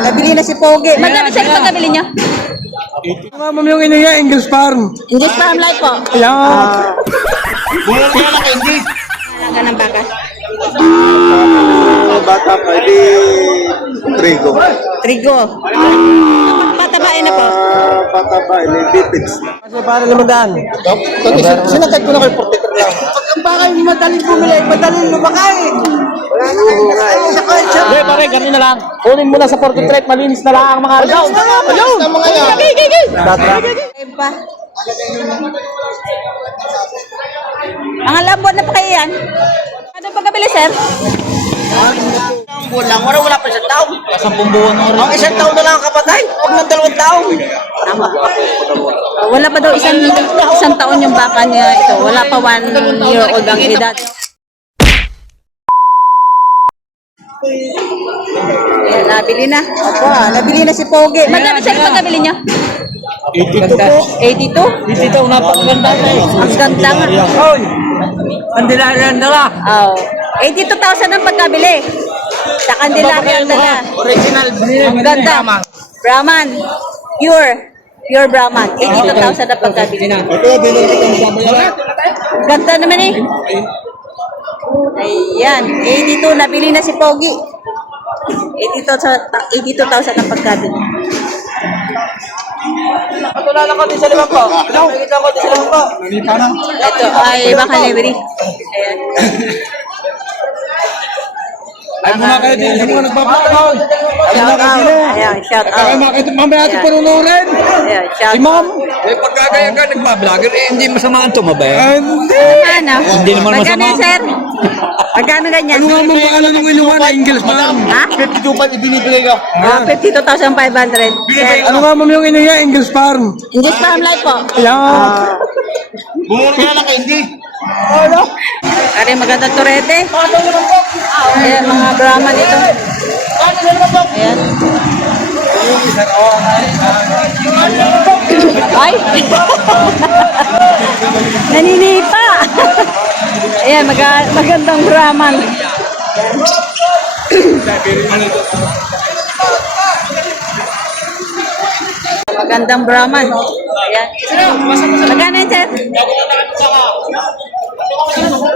nabili na si Pogi. Magkano sir pagkabili niyo? Mga ma'am yung ino niya, English farm. English Farm Life po. Ayan. Alaga ng baka. bata pa, di trigo. Trigo. Patabain na po. Ah, bata pa, di. Kasi para limandaan. Sinakad ko na kayo 43 lang. Ang bakay madaling bumili, madaling lumakain. Hindi, pare, ganun na lang. Kunin mo na sa 43, malinis na lang ang mga! Sa mga yan. Ayun pa. Mga lambot na pa kayo yan. Ano pagkabili sir? Bulang, wala wala pa isang taon. Sampung buwan mo Ang isang taon na lang ang kapatay. Huwag ng dalawang taon. Tama. Wala pa daw isang isang taon yung baka niya ito. Wala pa one year old ang edad. Ayan, nabili na. Opo, nabili na si Pogi. Magkano sir pagkabili niya? 82 po. 82? Dito, napakaganda tayo. Ang ganda nga. Hoy! Pandilalan na lang. Oh, 82,000 ang pagkabili. Sa Candelaria ang dala. Original. Ang ganda. Brahman. Pure. Pure Brahman. 82,000 ang pagkabili. Ganda naman eh. Ayan. 82. Nabili na si Pogi. 82,000 82,000 ang pagkabili. Patulala ko din sa limang po. Nakikita ko din sa limang po. Ito ay baka livery. Ayan. Ay, mga kayo din. Yung mga nagpapakaw. Shout out. Ayan, shout out. Ito, mamaya natin Ayan. panunurin. Ayan, shout Si ma'am. out. Eh, pagkagaya ka, nagbablogger, eh, hindi masama ang tumabay. Hindi. Ano? Hindi naman Magkano masama. yan, sir? Magkano ganyan? Ano nga mo ba alam ng inuwan na English, ma'am? Ha? 52 pa ibinibigay ko. Ah, 52,500. Sir, Ano nga ma'am yung ino niya, English farm. English Farm Life po. Ayan. Bumura ka lang kay hindi. Ari, magandang turete. Ayan, mga Brahman ito. Ayan. Ay! Naninipa! Ayan, maga- magandang Brahman. Magandang Brahman. Ayan. Magkano yan, sir?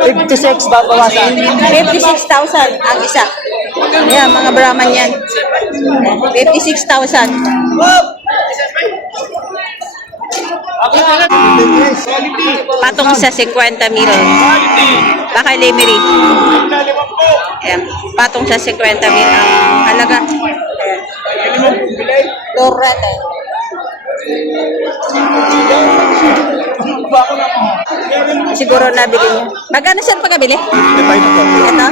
56 ba bawasan? 56,000 ang isa. Ayan, mga Brahman yan. 56,000. Patong sa 50 mil. Baka Lemery. Ayan, patong sa 50 mil ang halaga. Ayan. Loretta. Siguro nabili niya. Magkano siya pagkabili? Ito?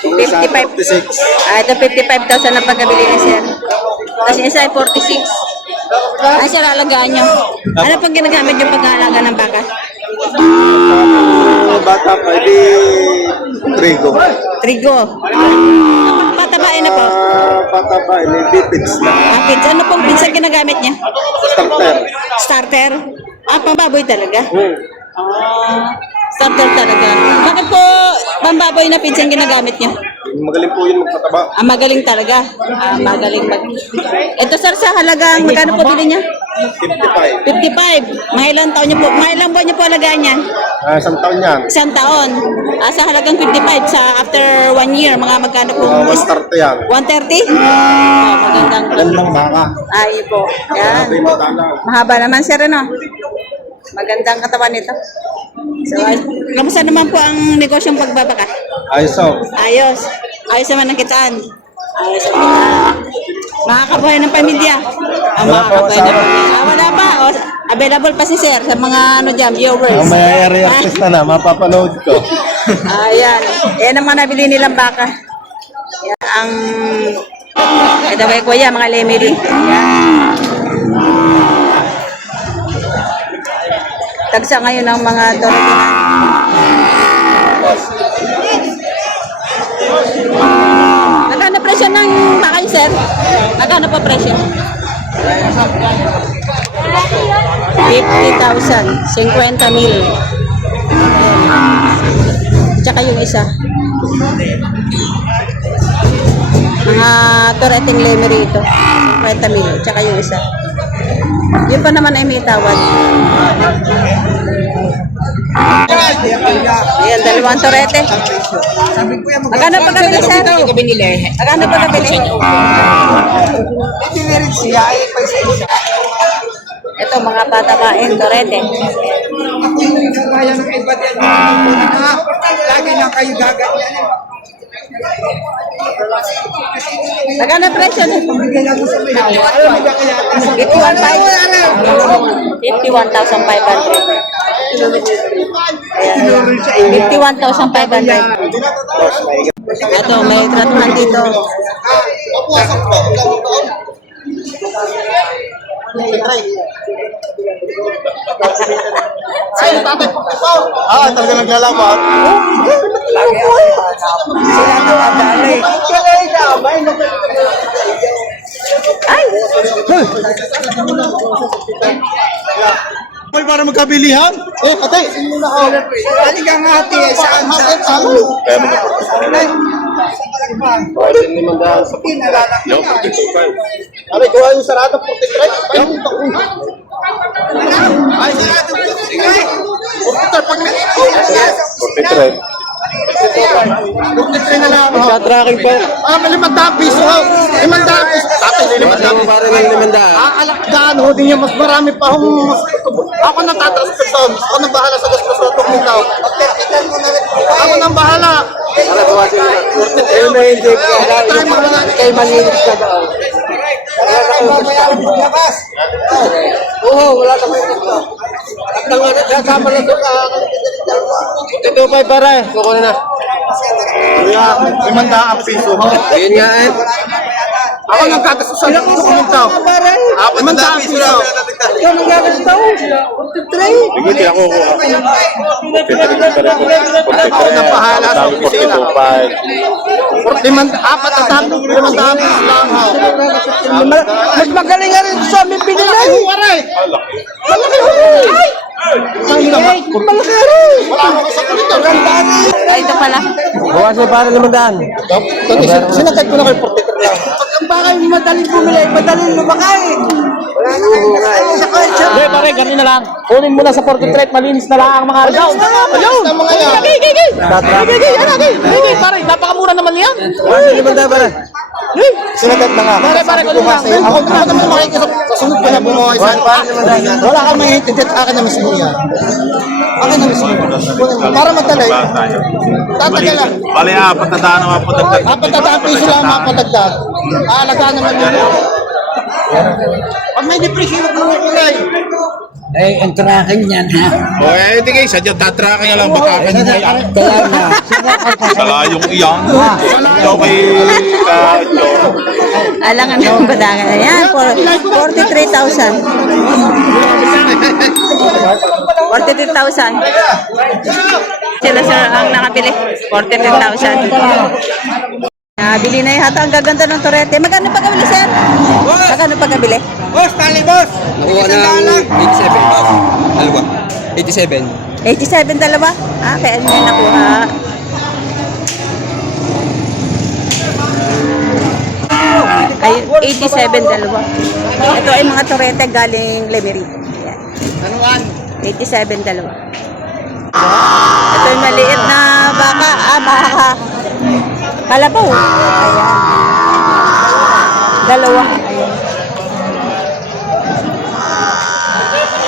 55. 56. Ah, ito 55,000 ang pagkabili ni sir. Tapos isa ay 46. Ah, sir, alagaan nyo. Ano pang ginagamit yung pag-aalaga ng baka? Ah, bata pa, di trigo. Trigo. Patabain na po. Ah, bata pa, di bipids na. Ah, pizza. Ano pong pizza ginagamit niya? Starter. Starter? Ah, pambaboy talaga? Hmm. Ah, starter talaga. Bakit po pambaboy na pizza yung ginagamit niya? Magaling po yun magpataba. Ah, magaling talaga. Ah, magaling mag... Ito sir, sa halagang magkano po bili niya? 55. 55. Mga ilang taon niyo po? Mga ilang buwan niyo po alagaan yan? Ah, isang taon yan. Isang taon. Ah, sa halagang 55. Sa after one year, mga magkano po? Ah, start yan. 130? Ah, magandang. Gandang baka. Ay po. Yan. Mahaba naman sir, ano? Magandang katawan nito. So, ay, kamusta naman po ang negosyong pagbabaka? Ayos oh. Ayos. Ayos naman ang kitaan. Ayos ang kitaan. Makakabuhay ng pamilya. Ah, Wala pa, makakabuhay ng asawa. pamilya. Ah, wala pa. O, available pa si sir sa mga ano dyan, viewers. Ang may area artist na na, mapapanood ko. Ayan. Yan ang mga nabili nilang baka. Yan ang... Ito kay Kuya, mga lemery. Yan. Tagsa ngayon ang mga Dorotinan. Magkano presyo ng baka yun, sir? Magkano pa presyo? 50,000. 50 mil. Tsaka yung isa. Mga Toreteng Lemery ito. 50 mil. Tsaka yung isa. Yun pa naman ay may tawad. Dalawang torete. Magkano pa kabili, sir? Magkano pa kabili? Hindi na rin siya ay paisa-isa. Ito, mga patakain, torete. Kaya ng iba din. Lagi lang kayo gaganyan. Magkano presyo ako sa may hawa. Ayaw mo ba kaya? 51,500. 51,500. Ito, may tratuhan dito. Ah, talaga naglalaban. Sila na madali. Ay! Hoy, para magkabilihan? Eh, ate, sino na ako? Halika nga ate, saan saan saan? Pwede ni Mandaan sa Yo, 42.5. Aray, gawa yung sarado, 43. Ay, Ay, sarado po. Sige. pag 43. 43 na lang. Nagtatracking pa. Ah, may limandaan piso. oh. Limandaan piso. Tatay, limandaan piso. Para ng limandaan. Ah, alak daan, ho, di niya mas marami pa akong mas Ako nang tataas ko son. Ako nang bahala sa gastos na tumitaw. Ako nang bahala. Para bawasin na. Ayun na hindi ka. Kay malinis ka daw. Oo, wala ka may dito. At nang kasama na ito ka. Ito pa para. Kukunin na. Kuya, limandaan piso. ho. Ayun nga eh. Ako nang tatas sa tumitaw. Ako limandaan piso. Ikaw nang gagastaw. 43. Hindi ako ko. Ako nang bahala sa opisina. Limand, apat na tapo, limandaan piso lang. ho. Mas magaling nga rin sa aming binilay. Malaki. Ay! Malaki akong kasakit. Ay, ito pala. Bawasin para limandaan. Sinakit ko na kayo 43 lang. Pag ang bakay madaling bumili, madaling lumakain. Wala na kayo sa kotse. Hindi, pare, ganun na lang. Kunin mo na sa 43, malinis na lang ang mga agaw. Ayun! Sa mga yan. Gigi, gigi! Gigi, gigi, ano, gigi, gigi, pare, napakamura naman yan. Bawasin limandaan, pare. Sinagat na nga. Pare, pare, mo na. Ako ako naman makikisap. Kasunod ko na bumuhay sa Wala kang maintindihan. Akin na mismo yan. Akin na mismo. Para matalay. Tatagalan. Bali, apat na daan ang mapadagdag. Apat na daan piso lang mapadagdag. Aalagaan naman yun. Pag may depression, mo kulay. Eh, ang tracking yan ha. O, eh, hindi kayo, sadya tatracking na lang baka kanina yan. Kaya nga. Sa layong iyan. Ikaw kay ka-Jor. Alangan ng badangan. Ayan, for- 43,000. 43,000. Sila sir ang nakabili. 43,000. Nabili na yata. Ang gaganda ng torete. Magkano pa kabili, sir? Magkano pa kabili? Boss, tali boss. Nakuha ng daan 87, boss. Dalawa. 87. 87 dalawa? Ah, kaya ano yung nakuha? Ay, 87 dalawa. Ito ay mga torete galing Lemery. Ayan. Anuan? 87 dalawa. Ito yung maliit na baka. Ah, baka. Kalabaw. Ayan. Dalawa. Ayan.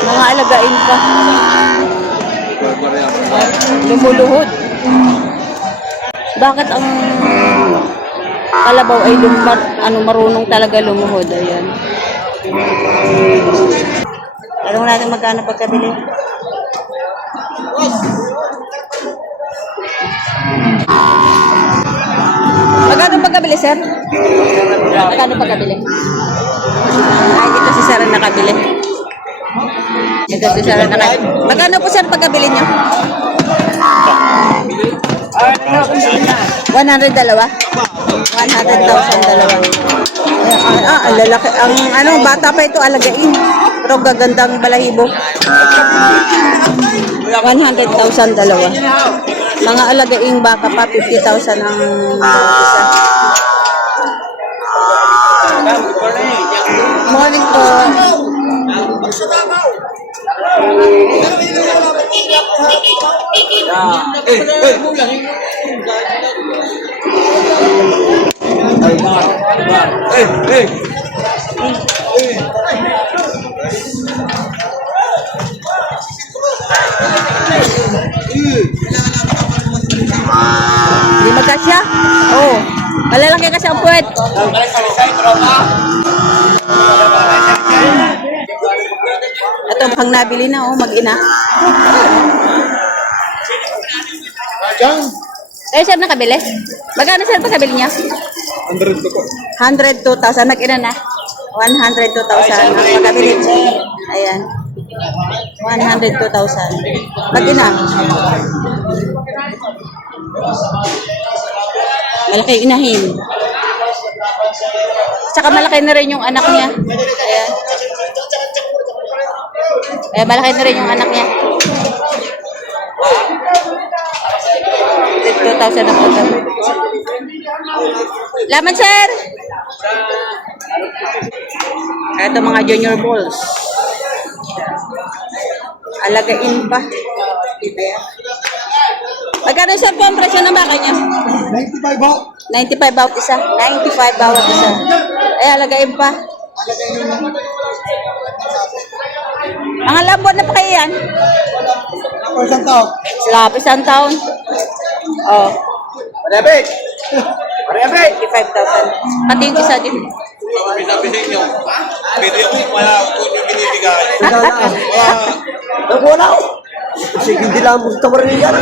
Mga alagain pa. Lumuluhod. Bakit ang kalabaw ay lumar, ano, marunong talaga lumuhod? Ayan. Tanong natin magkano pagkabili. Magkano pagkabili, sir? Magkano pagkabili? Ay, dito si sir ang nakabili. Ito si sir ang nakabili. Magkano po, sir, pagkabili nyo? 100 dalawa? 100,000 dalawa. Ah, ah, ang lalaki. Ang ano, bata pa ito alagain. Pero gagandang balahibo. 100,000 dalawa. Mga alagaing baka pa, 50,000 ang isa. Morning po. Hindi magkasya? Oo. Oh. Malalaki kasi ang puwet. Ito, pang nabili na, oh, mag-ina. Eh, sir, nakabili? Magkano, sir, pagkabili niya? 102 102,000. Nag-ina na. 102,000 ang pagkabili. Ayan. 102,000. Mag-ina. Malaki inahin. Tsaka malaki na rin yung anak niya. Ayan. Ayan, malaki na rin yung anak niya. 2,000 na po. ito. Laman, sir! Ito mga junior balls. Alagain pa. Ayan. Magkano sir po ang presyo ng baka niya? 95 ba? 95 bawat isa. 95 bawat isa. Ay, alagain pa. Mga lambot na pa kayo yan? Ako isang tao. Lapis ang taon. Oh, Parebe! Parebe! 55,000. Pati yung isa din. Sabi sa inyo, pwede yung wala kung yung binibigay. Wala ko! Kasi hindi lang mo sa marin yan.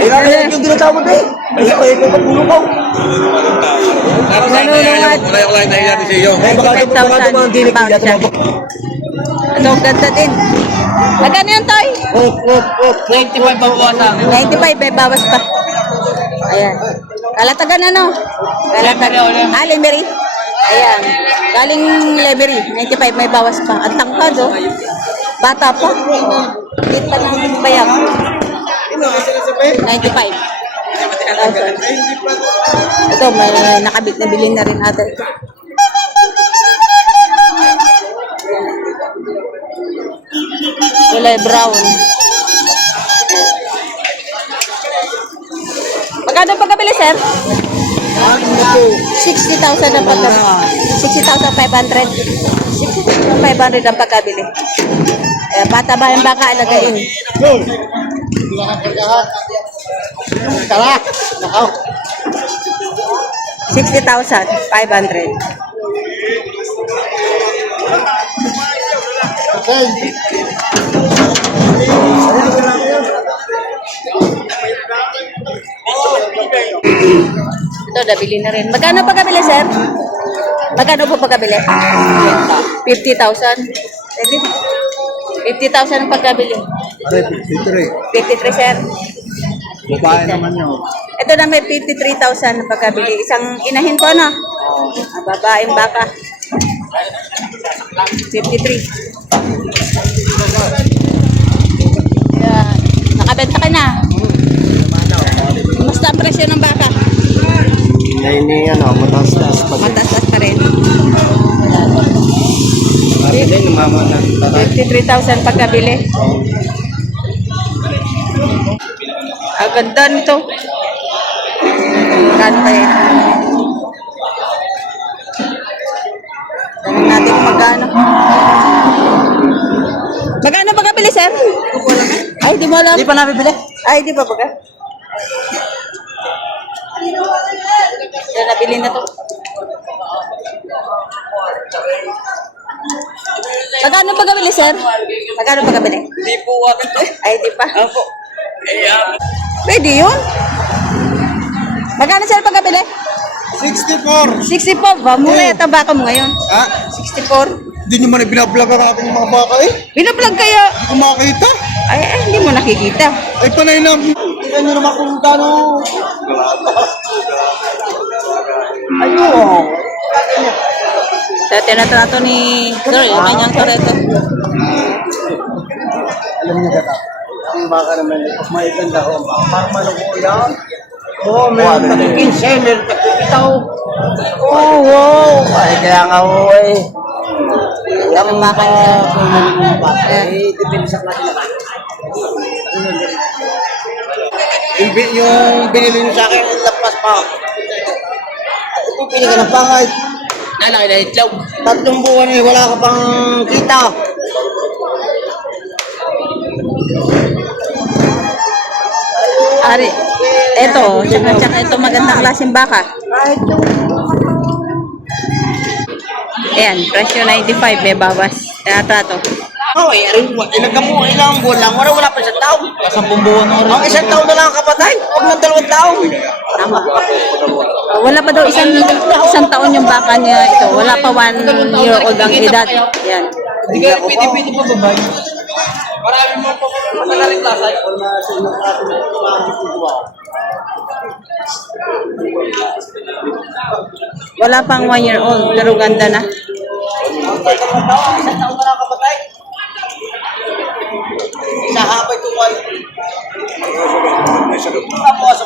Eh, kaya yung dinatawag eh. Ay, ay, ay, pagpulo ko. Para sa inyo, wala yung line na yan sa iyo. Ay, baka dinig bawat nila. isa. Ito, ang ganda din. Magkano yung toy? Oh, oh, oh. 95 ba buwasa? 95 eh, bawas pa. Ayan. Kalatagan ano? Kalatagan. Ah, Lemery. Ayan. Galing Lemery. 95 may bawas pa. Ang tangkad oh. Bata pa. Hit pa ng bayag. 95. Ito, may nakabit na bilhin na rin ata ito. Kulay brown. Magkano pagkabili, sir? 60,000 ang pagkabili. 60,500. 60,500 ang pagkabili. Eh, bata ba yung baka alagain? Tara! Nakaw! 60,500. Okay. Ito, nabili na rin. Magkano pagkabili, sir? Magkano po pagkabili? 50,000. Pwede. 50,000 ang pagkabili. 53, sir. Babae naman yun. Ito na may 53,000 ang pagkabili. Isang inahin ko, no? Ah, babaeng baka. 53. Yan. Nakabenta ka na. Basta ang presyo ng baka. Ay, ni ano, mataas-taas pa. Mataas pa rin. Hindi, lumama na. 53,000 pagkabili. Ang ganda nito. Magkano kaya? Tanong natin magkano. Magkano pagkabili, sir? Ay, di mo alam. Hindi pa nabibili? Ay, di ba baga? Yan, nabili na to. Magkano pagkabili, sir? Magkano pagkabili? Hindi po akin to. Ay, di pa. Opo. Eh, Pwede yun. Magkano, sir, pagkabili? 64! 64 ba? Mura yata baka mo ngayon. Ha? 64. Hindi nyo man ibinablog ang ating mga baka eh. Binablog kaya. Hindi ko makakita. Ay, ay, hindi mo nakikita. Ay, panay na. Tingnan nyo naman kung gano'n. Ayun. Sa tinatrato ni Sir, yung kanyang Toretto. Alam niyo gata. Ang baka naman, may ganda ko, parang maluko yan. Oo, meron taging 15, meron taging itaw. Oh, wow. Ay, kaya nga ho eh. Ang baka niya. Eh, depende sa klase bi- yung binili niyo sa akin, lapas pa. Ito pinaka ng pangit. Nalaki na itlog. Tatlong buwan eh, wala ka pang kita. Ari, eto, tsaka, tsaka ito magandang klaseng baka. Ayan, presyo 95, may bawas. Tinatrato. Oh, eh, arin mo, ilagam mo, ilang buwan lang, wala, wala pa isang taon. Sampung buwan na Ang isang taon na lang ang kapatay, huwag ng dalawang taon. Tama. Wala pa daw isang isang taon yung baka niya ito. Wala pa one year old ang edad. Yan. Hindi ka pinipili pa ba? Marami mo po mga na rin klasay. Wala pang one year old, pero ganda na. Isang taon na lang Hinahabay ko kayo. Tapos,